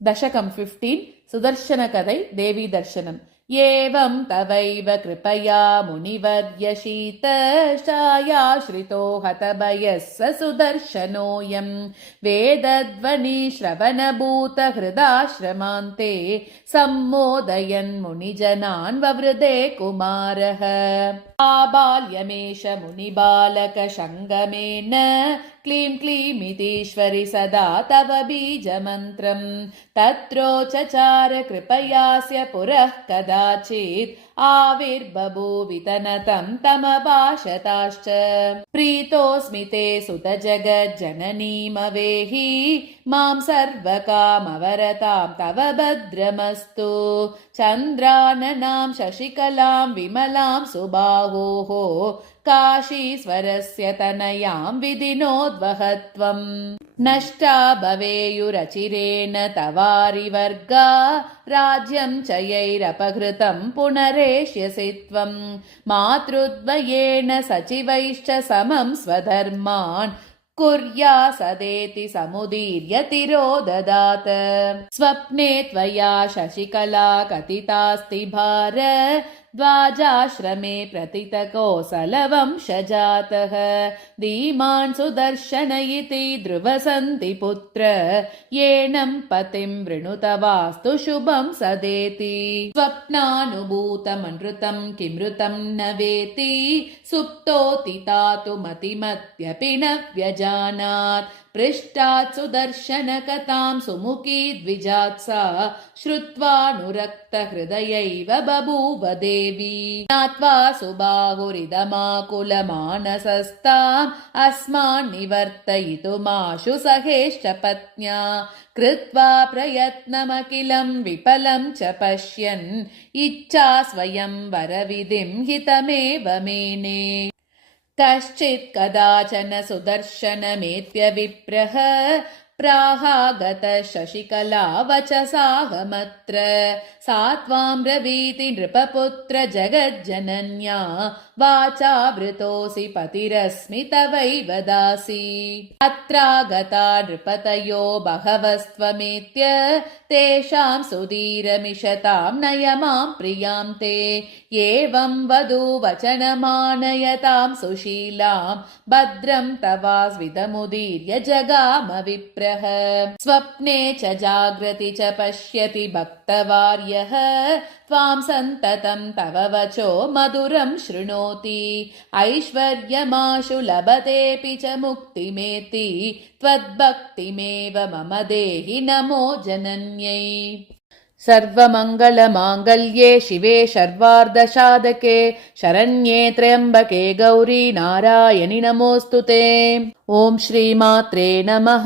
दशकं 15 सुदर्शनकथै देवी दर्शनम्। एवं तवैव कृपया मुनिवर्यशीतशायाश्रितो हतभयः स सुदर्शनोऽयं वेदध्वनिश्रवणभूतहृदाश्रमान्ते सम्मोदयन्मुनिजनान् ववृदे कुमारः। आबाल्यमेष मुनिबालकशङ्गमेन क्लीं क्लीमितीश्वरि सदा तव बीजमन्त्रं तत्रोचचार कृपयास्य पुरः कदाचित् आविर्बभूवितनतं तमभाषताश्च। प्रीतोऽस्मि ते सुतजगज्जननीमवेहि मां सर्वकामवरतां तव भद्रमस्तु। चन्द्राननां शशिकलां विमलां सुबाहोः काशीश्वरस्य तनयां विधिनोद्वहत्वम्। नष्टा भवेयुरचिरेण तवारिवर्गा राज्यं च यैरपहृतं पुनरेष्यसि त्वं। मातृद्वयेन सचिवैश्च समं स्वधर्मान् कुर्या सदेति समुदीर्य तिरोददात। स्वप्ने त्वया शशिकला कथितास्ति भार द्वाजाश्रमे प्रतितकोसलवंशजातः। धीमान् सुदर्शन इति ध्रुवसन्ति पुत्र येनं पतिं वृणुतवास्तु शुभं सदेति। स्वप्नानुभूतमनृतं किमृतं न वेति सुप्तोति तातु मतिमत्यपि न व्यजानात्। पृष्ठात् सुदर्शनकथां सुमुखी द्विजात्सा श्रुत्वानुरक्तहृदयैव बभूव देवी। ज्ञात्वा सुबाहुरिदमाकुलमानसस्ताम् अस्मान् निवर्तयितुमाशु सहेश्च पत्न्या। कृत्वा प्रयत्नमखिलं विफलं च पश्यन् इच्छा स्वयं वरविधिं हितमेव मेने। कश्चित् कदाचन सुदर्शनमेत्य विप्रः प्राहागत शशिकला वचसाहमत्र। सा त्वां ब्रवीति नृपपुत्र जगज्जनन्या वाचावृतोऽसि पतिरस्मि तवैव दासी। अत्रागता नृपतयो बहवस्त्वमेत्य तेषां सुधीरमिषतां नयमां प्रियां ते। एवं वधूवचनमानयतां सुशीलां भद्रं तवास्विदमुदीर्य जगाम विप्र। स्वप्ने च जाग्रति च पश्यति भक्तवार्यः त्वां सन्ततं तव वचो मधुरं शृणोति। ऐश्वर्यमाशु लभतेऽपि च मुक्तिमेति त्वद्भक्तिमेव मम देहि नमो जनन्यै। सर्वमङ्गलमाङ्गल्ये शिवे सर्वार्धसाधके शरण्ये त्र्यम्बके गौरी नारायणि नमोऽस्तु ते। ॐ श्रीमात्रे नमः।